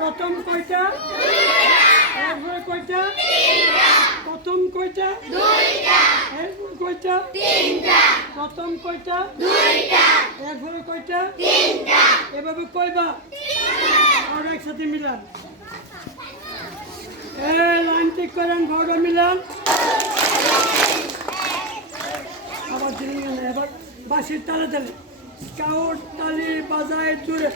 প্রথম কয়টা? এরপরে কয়টা? প্রথম কয়টা? এরপরে কয়টা? প্রথম কয়টা? এরপরে কয়টা? এভাবে কয়বা? আর একসাথে মিলান। লাইন ঠিক করেন, ঘরটা মিলান। আবার এবার বাঁশির তালে তালে স্কাউট তালি বাজায় জুড়ে।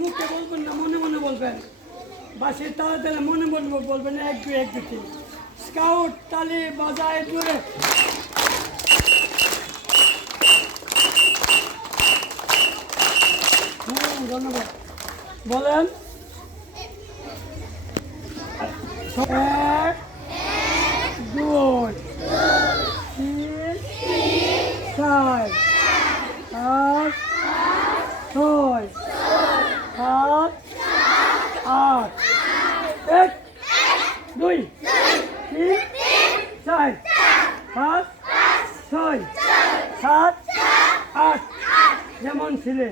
মুখে বলবেন না, মনে মনে বলবেন। বাঁশির তালে তালে মনে মনে বলবেন, এক দুই এক দুই তিন। স্কাউট তালি বাজায় জুড়ে। ধন্যবাদ। বলেন এক দুই তিন চার পাঁচ ছয় সাত আট। এক দুই তিন চার পাঁচ ছয় সাত আট। যেমন ছিলে।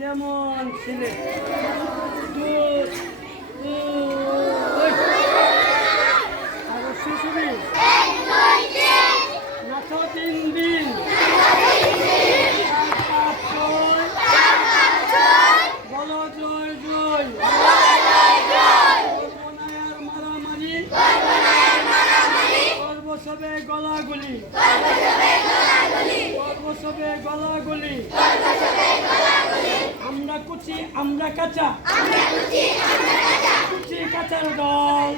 যেমন ছিলে। আরো শিশুবি নাচো তিন দিন বলো জয় জয়। সর্বনায়ার মারামারি সর্বসবে গলাগুলি সর্বসবে গলাগুলি। আমরা কুচি আমরা কাঁচা কুচি কাঁচার দল।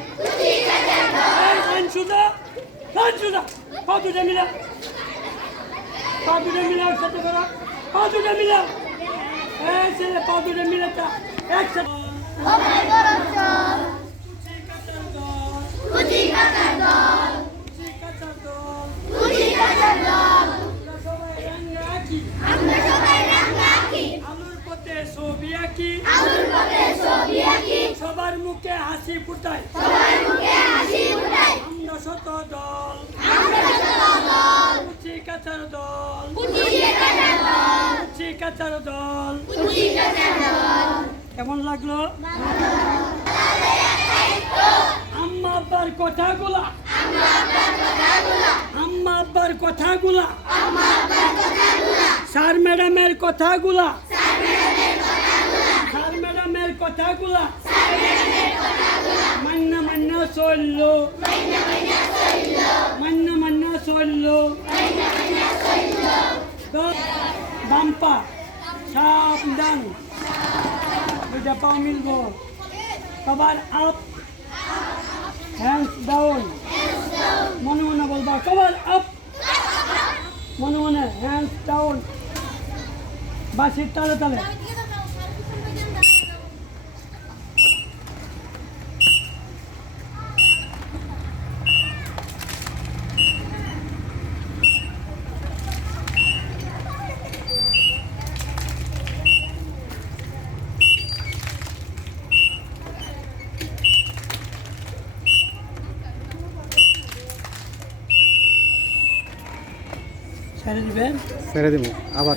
সুদা পা দুটা মিলা একসাথে করা। পা দুটা মিলা ছেলে পা দুটা মিলাটা একসাথে। সবার মুখে হাসি ফুটাই আমরা শত দল কুচি কাচার দল কুচি কাচার দল। কেমন লাগলো? আম্মা আব্বার কথাগুলা আম্মা আব্বার কথাগুলা স্যার ম্যাডামের কথাগুলা স্যার ম্যাডামের কথাগুলা মান্না মান্না চলল মান্না মান্না চলল বাম্পা সাবধান দুইটা পা মিলব সবার আপ হ্যান্ডস ডাউন মনে মনে বলবা সবার আপ মনে মনে হ্যান্ডস ডাউন বাসির তালে তালে ছেড়ে দিবেন ছেড়ে দিব আবার